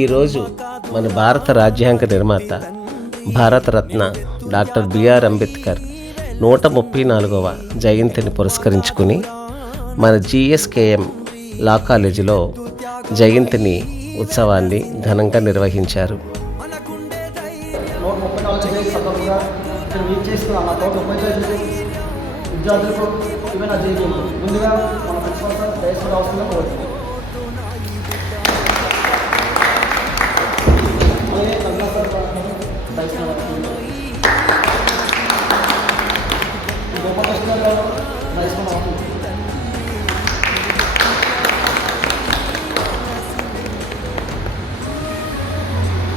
ఈరోజు మన భారత రాజ్యాంగ నిర్మాత భారతరత్న డాక్టర్ బిఆర్ అంబేద్కర్ 134వ జయంతిని పురస్కరించుకుని మన జిఎస్కేఎం లా కాలేజీలో జయంతిని ఉత్సవాన్ని ఘనంగా నిర్వహించారు. విద్యార్థులకు ఏమైనా జరిగింది ముందుగా మన ప్రిన్సిపల్ సార్ దయచేసి అవసరంగా కోరుతుంది. అలాగే రఘునాథ్ సార్ గోపాలకృష్ణ గారు దయచేసి అవుతుంది.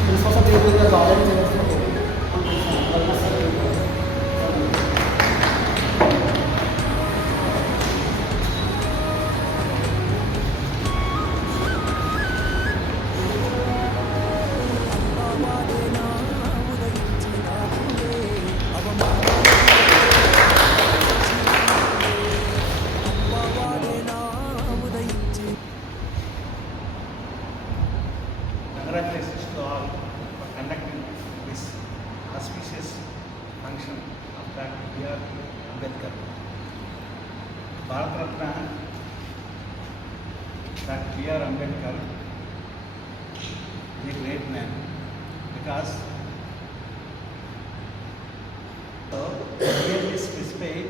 ప్రిన్సిపల్ సార్ దగ్గర already Congratulations to all for conducting this auspicious function of Dr. B.R. Ambedkar. Bharat Ratna Dr. B.R. Ambedkar is a great man because clearly specified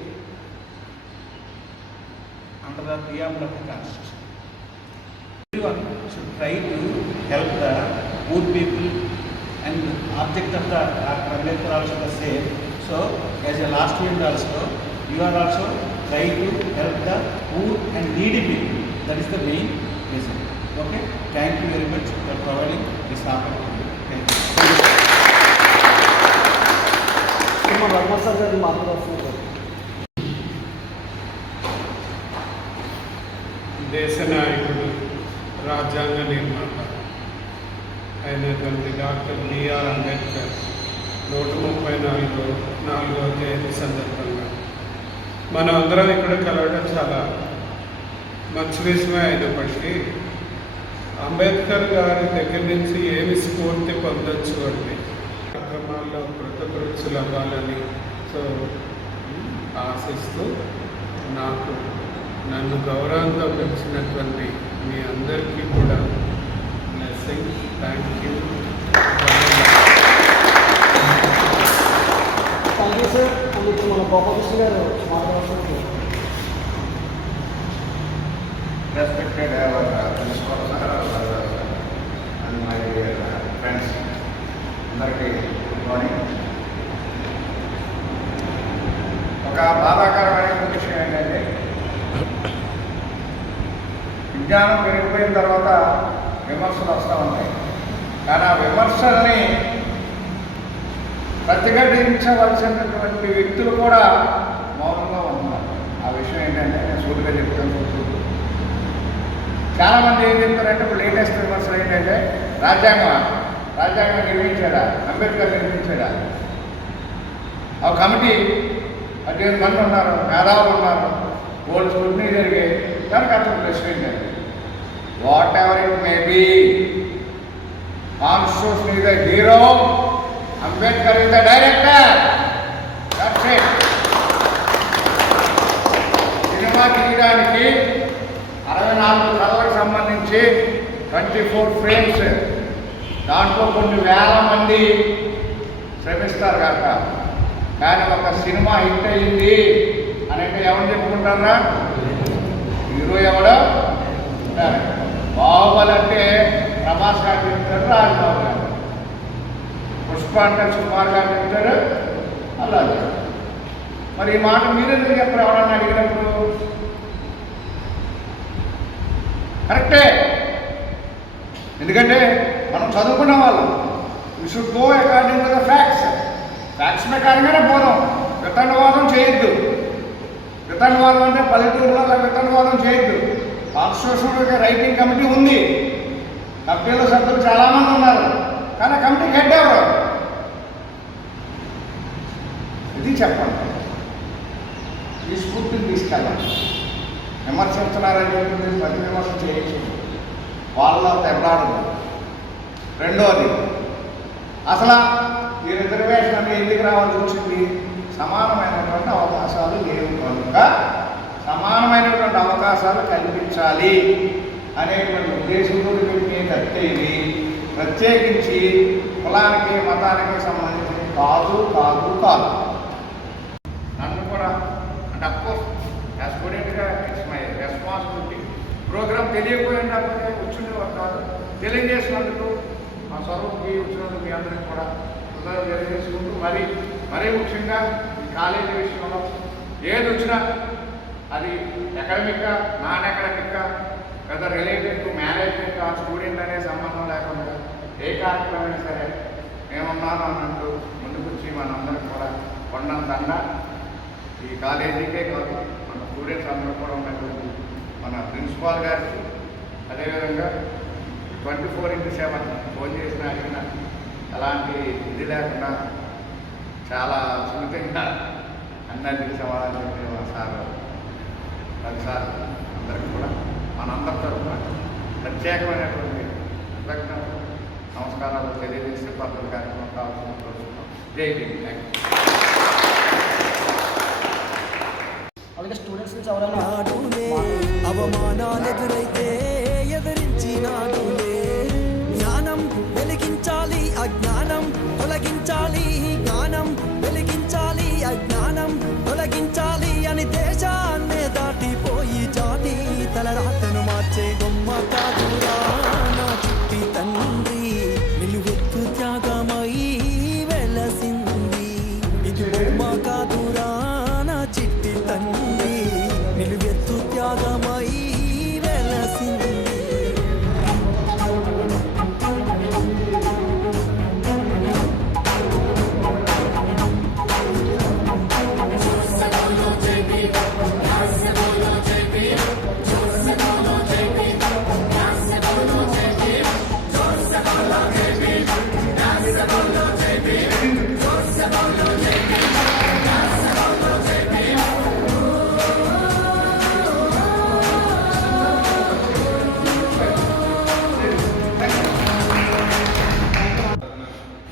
under the preamble of the Constitution. Everyone should try to help the poor people, and object of the Dr. Ambedkar also the same. So as a last student also, you are also try to help the poor and needy people. That is the main reason. Okay, thank you very much for providing this opportunity. Thank you. Raghunath sir గారిని మాట్లాడుతున్నారు. దేశ నాయకుడు, రాజ్యాంగ నిర్మాత అయినటువంటి doctor BR Ambedkar 134వ జయంతి సందర్భంగా మనం అందరం ఇక్కడ కలవడం చాలా మంచి విషయమే అయినప్పటికీ అంబేద్కర్ గారి దగ్గర నుంచి ఏమి స్ఫూర్తి పొందొచ్చు అంటే కార్యక్రమాల్లో కృతకృత్యులు అవ్వాలని ఆశిస్తూ నన్ను గౌరవంగా పెంచినటువంటి మీ అందరికీ కూడా blessing. Thank you. Thank you sir. అందుకు మన గోపాలకృష్ణ గారు మాట్లాడుతున్నారు. Respected our principal sir and my friends, అందరికీ గుడ్ మార్నింగ్. ఒక బాధాకరమైన విషయం ఏంటంటే విజ్ఞానం పెరిగిపోయిన తర్వాత విమర్శలు వస్తూ ఉంటాయి, కానీ ఆ విమర్శల్ని ప్రతిఘటించవలసినటువంటి వ్యక్తులు కూడా మౌనంగా ఉంటున్నారు. ఆ విషయం ఏంటంటే నేను సూటిగా చెప్తాను. చాలామంది ఏం చెప్తారంటే ఇప్పుడు లేటెస్ట్ విమర్శలు ఏంటంటే రాజ్యాంగం నిర్మించాడా, అంబేద్కర్ నిర్మించాడా, ఆ కమిటీ 18 మంది ఉన్నారు, మేధావులు ఉన్నారు, గోల్డ్ స్కూట్నీ జరిగాయి. దానికి అతను ప్రశ్న ఏంటంటే whatever it may be, constitution is the hero, Ambedkar is the director. That's it. Cinema తీయడానికి 64 కథలకు సంబంధించి 24 ఫ్రేమ్స్, దాంట్లో కొన్ని వేల మంది శ్రమిస్తారు కాక, కానీ ఒక సినిమా హిట్ అయ్యింది అని అంటే ఎవరు చెప్పుకుంటారా? హీరో ఎవడో బాహుబలి అంటే ప్రభాస్ గారు చెప్తారు, రాజబాబు గారు. పుష్ప అంటే సుమార్ గారు చెప్తారు, అలాగే. మరి ఈ మాట మీరెందుకు చెప్పరు ఎవరన్నా అడిగినప్పుడు? కరెక్టే, ఎందుకంటే మనం చదువుకున్న వాళ్ళం. We should go according to the facts ప్రకారంగానే పోదాం. వితండవాదం చేయొద్దు. వితండవాదం అంటే పల్లెటూరులో వితండవాదం చేయొద్దు. కాన్స్టిట్యూషన్ రైటింగ్ కమిటీ ఉంది, కమిటీలో సభ్యులు చాలామంది ఉన్నారు, కానీ కమిటీ హెడ్ ఎవరు? ఇది చెప్పండి. ఈ స్ఫూర్తిని తీసుకెళ్ళండి. విమర్శిస్తున్నారని చెప్పి మీరు ప్రతి విమర్శ చేయొచ్చు, వాళ్ళ దెబ్బలాడదు. రెండోది, అసలు ఈ రిజర్వేషన్ అనేది ఎందుకు రావాల్సి వచ్చింది? సమానమైనటువంటి అవకాశాలు లేవు కనుక సమానమైనటువంటి అవకాశాలు కల్పించాలి అనేటువంటి ఉద్దేశంతో పెట్టే కట్టేది ప్రత్యేకించి కులానికి మతానికి సంబంధించి కాదు కాదు కాదు. నన్ను కూడా అంటే అఫ్కోర్స్ యాజ్ స్టూడెంట్గా ఇట్స్ మై రెస్పాన్సిబిలిటీ. ప్రోగ్రామ్ తెలియకపోయినప్పుడు కూర్చునేవారు కాదు. తెలియజేసినందుకు మా స్వరూప్కి వచ్చినందుకు మీ అందరికీ కూడా కృతజ్ఞతలు తెలియజేసుకుంటూ మరీ ముఖ్యంగా ఈ కాలేజీ విషయంలో ఏది వచ్చినా అది అకాడమిక్గా నాన్ అకాడమిక్గా లేదా రిలేటెడ్ టు మేనేజ్మెంట్ ఆ స్టూడెంట్ అనే సంబంధం లేకుండా ఏ కార్యక్రమమైనా సరే మేమున్నాను అన్నట్టు ముందుకొచ్చి మనందరికి కూడా కొండంత ఈ కాలేజీకే కాదు మన స్టూడెంట్స్ అందరూ కూడా ఉన్నటువంటి మన ప్రిన్సిపాల్ గారికి అదేవిధంగా 24/7 ఫోన్ చేసిన అడిగిన అలాంటి ఇది లేకుండా చాలా సున్నితంగా అన్నింటికి సమాధానం చెప్పే మా సార్ సార్ అందరికీ కూడా మనందరి తరఫున ప్రత్యేకమైనటువంటి కృతజ్ఞతలు నమస్కారాలు తెలియజేసి పద్ధతి కార్యక్రమం కావాల్సిన కోరుతున్నాం. జై భీమ్. Thank you. అలాగే స్టూడెంట్స్ నుంచి ఎవరైనా అవమానాలెదురైతే ఎదిరించినాడులే. జ్ఞానం వెలిగించాలి, అజ్ఞానం తొలగించాలి. జ్ఞానం వెలిగించాలి, అజ్ఞానం తొలగించాలి అని దేశాన్నే దాటిపోయి జాతి తలరాతను మార్చే గొమ్మ కాదురా నా చిట్టి తండ్రి. నిలువెత్తు త్యాగమై వెలసింది ఇది బొమ్మ కాదురా నా చిట్టి తండ్రి. నిలువెత్తు త్యాగమై వెలసింది.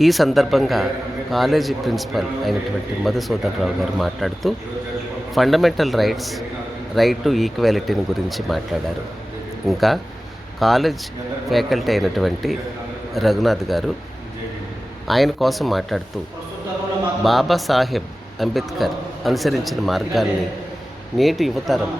ఈ సందర్భంగా కాలేజీ ప్రిన్సిపల్ అయినటువంటి మధుసూదన్ గారు మాట్లాడుతూ ఫండమెంటల్ రైట్స్, రైట్ టు ఈక్వాలిటీని గురించి మాట్లాడారు. ఇంకా కాలేజ్ ఫ్యాకల్టీ అయినటువంటి రఘునాథ్ గారు ఆయన కోసం మాట్లాడుతూ బాబాసాహెబ్ అంబేద్కర్ అనుసరించిన మార్గాల్ని నేటి యువతరం